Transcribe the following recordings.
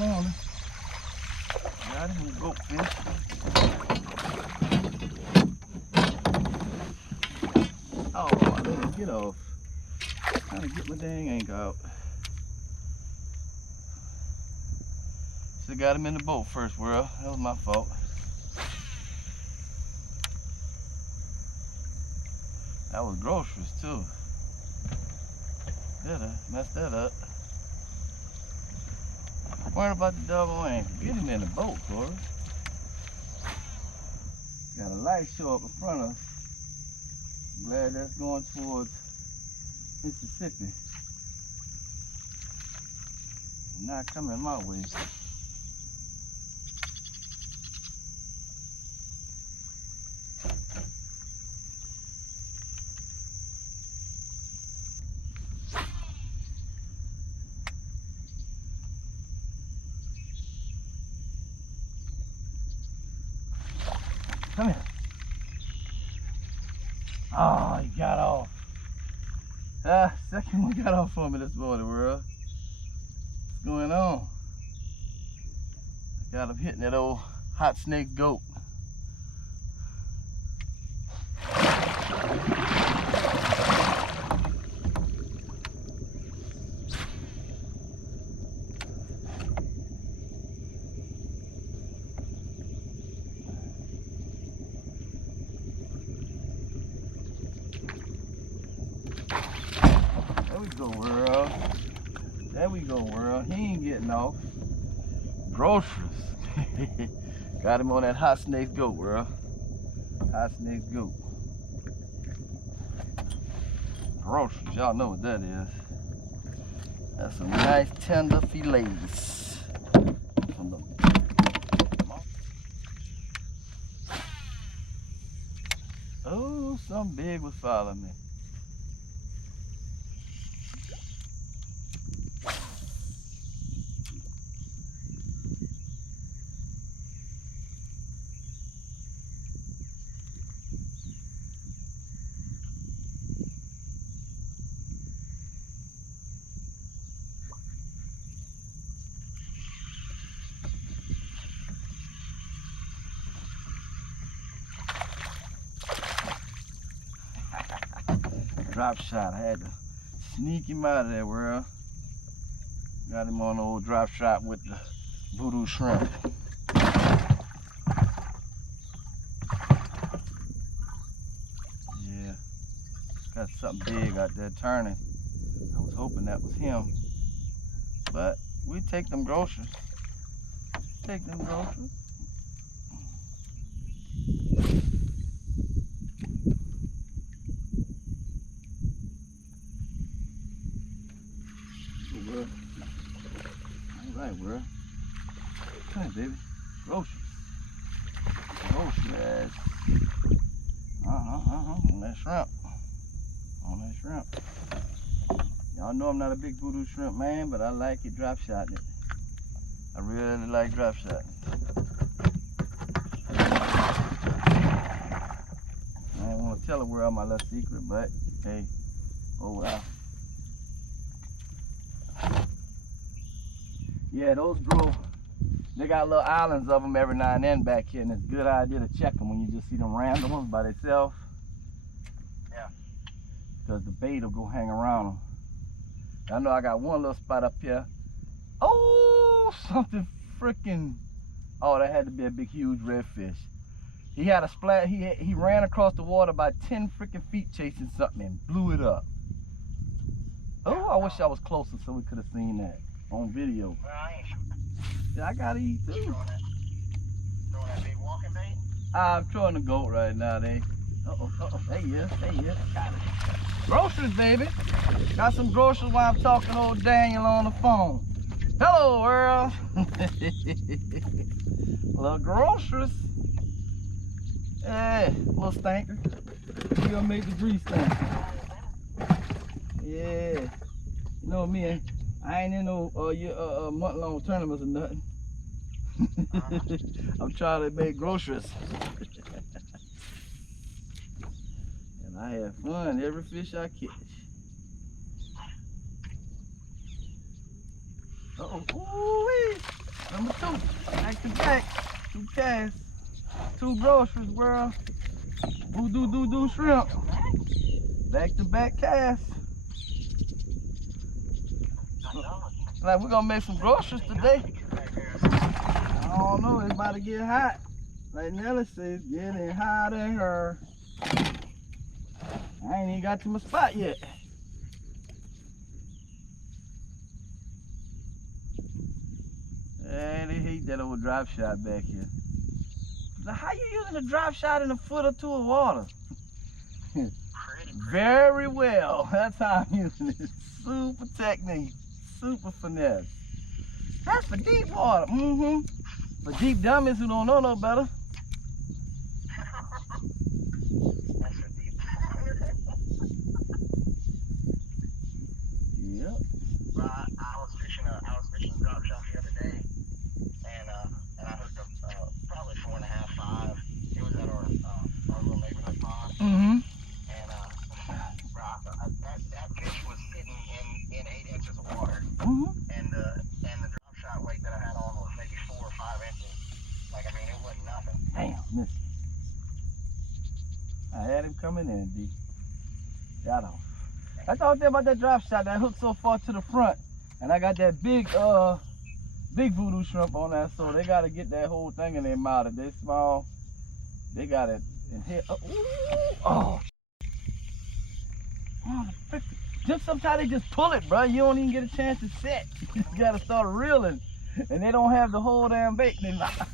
morning. Got him a goatfish. Oh, I let him get off. Trying to get my dang anchor out. Should've got him in the boat first, world. That was my fault. That was Groceries too. Did I mess that up? Worried about the double anchor. Get him in the boat, Corey. Got a light show up in front of us. I'm glad that's going towards Mississippi. Not coming my way. Come here. Oh, he got off. Second one got off for me this morning, world. What's going on? I got him hitting that old hot snake goat. There we go, world. There we go, world. He ain't getting off. Groceries. Got him on that hot snake goat, world. Hot snake goat. Groceries, y'all know what that is. That's some nice tender fillets. From the... Oh, something big was following me. Drop shot. I had to sneak him out of there, world. Got him on the old drop shot with the voodoo shrimp. Yeah, got something big out there turning. I was hoping that was him. But we take them groceries. Take them groceries. Alright, world. Come here, baby. Groceries. Groceries. On that shrimp. On that shrimp. Y'all know I'm not a big voodoo shrimp man, but I like it drop shotting it. I really like drop shotting it. I don't want to tell the world my little secret, but hey, oh well. Yeah, those grow. They got little islands of them every now and then back here, and it's a good idea to check them when you just see them random ones by themselves. Yeah. Because the bait will go hang around them. I know I got one little spot up here. Oh, something freaking. Oh, that had to be a big, huge redfish. He had a splat. He ran across the water about 10 freaking feet chasing something and blew it up. Oh, I wish I was closer so we could have seen that on video. Yeah, I gotta eat too. Throwing that big walking bait? I'm throwing the goat right now, they. There he is, there he is. Got it. Groceries, baby. Got some groceries while I'm talking to old Daniel on the phone. Hello, world. Little groceries. Hey, little stinker. You gonna make the grease stinker. Yeah. You know me, I ain't in no month-long tournaments or nothing. I'm trying to make groceries. And I have fun every fish I catch. Uh-oh. Ooh-wee. Number 2. Back to back. 2 casts. 2 groceries, world. Do shrimp. Back to back casts. Like, we're gonna make some groceries today. I don't know, it's about to get hot. Like Nelly says, getting hot in her. I ain't even got to my spot yet. Hey, they hate that old drop shot back here. Now, how you using a drop shot in a foot or 2 of water? Very well. That's how I'm using it. Super technique. Super finesse. That's for deep water. For deep dummies who don't know no better. That's for deep. Yep. I was fishing a drop shot the other day, and I hooked up probably 4.5, 5. It was at our little neighborhood pond. And that fish was sitting in 8 inches of water. And the drop shot weight that I had on was maybe 4 or 5 inches. Like, I mean, it wasn't nothing. Damn, missed. I had him coming in, D. Got off. I thought about that drop shot that hooked so far to the front, and I got that big voodoo shrimp on that, so they gotta get that whole thing in their mouth. If they small, they got it in here. Oh. Just sometimes they just pull it, bro. You don't even get a chance to set. You just gotta start reeling, and they don't have the whole damn bait in their mouth.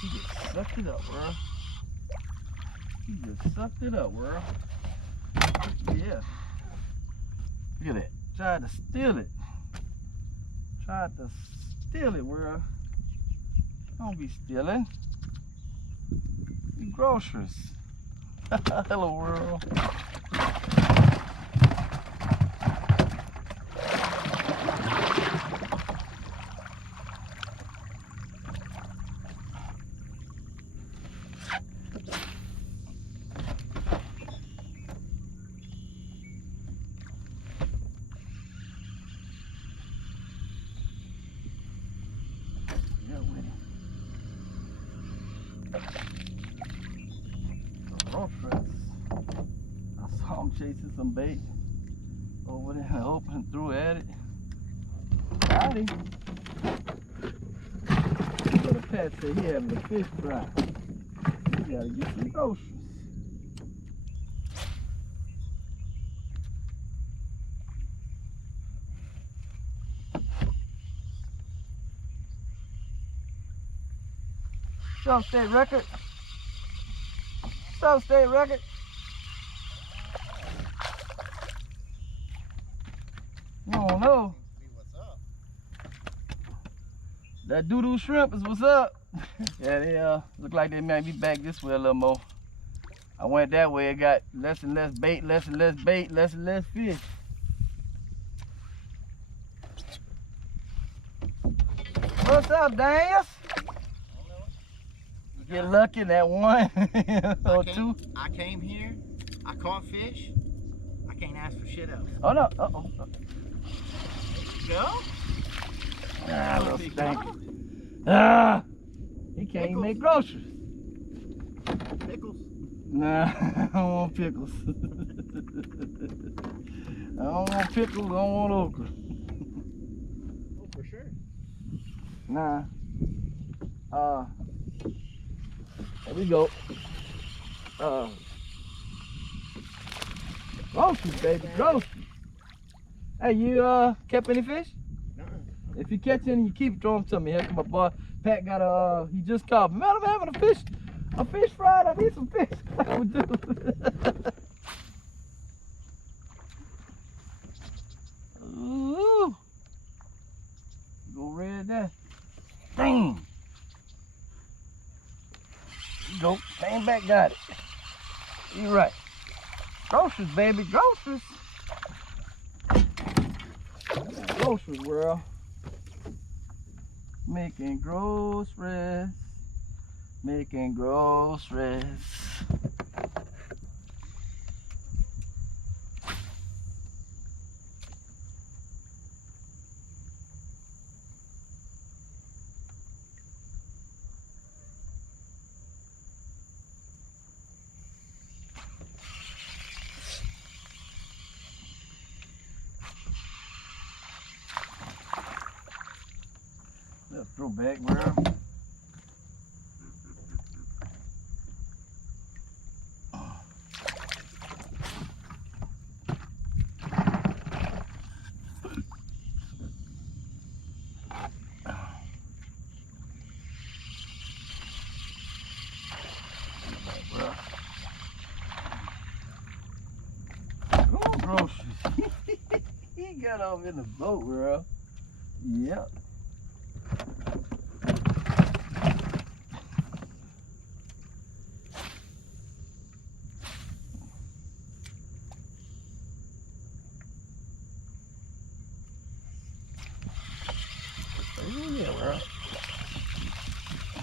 He just sucked it up, bro. He just sucked it up, bro. Yeah. Look at that. Tried to steal it. Tried to steal it, bro. Don't be stealing. You groceries. Hello, world. Groceries. I saw him chasing some bait over there in the open and threw at it. Got him. What the Pat said he having a fish fry. You gotta get some groceries. South State record. South State record. You don't know. What's up? That doo-doo shrimp is what's up. Yeah, they look like they might be back this way a little more. I went that way, it got less and less bait, less and less bait, less and less fish. What's up, Daniels? You get lucky in that one or 2. I came here, I caught fish, I can't ask for shit else. Oh no, uh-oh. Go? Ah, little stank. Ah, he can't even make groceries. Pickles? Nah, I don't want pickles. I don't want pickles, I don't want okra. Oh, for sure. Nah. There we go. Groceries, baby, groceries. Hey, you kept any fish? Nuh-uh. If you catch any, you keep throwing them to me. Here come my boy. Pat got he just called me. Man, I'm having a fish fry. I need some fish. I would do. Ooh. Go red there. Dang. You go. Came back, got it. You right. Groceries, baby, groceries. Groceries, world. Making groceries. Making groceries. Little throwback, bro. Come on, groceries. He got off in the boat, bro. Yep. Yeah, bro.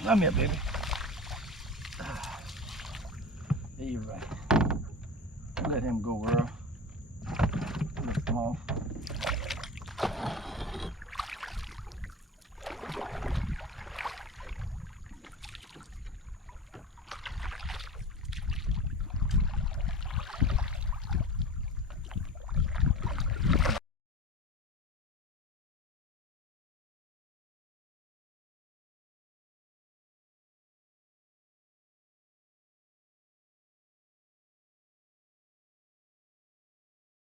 Come here, baby. There you right. Let him go, bro. Let him off.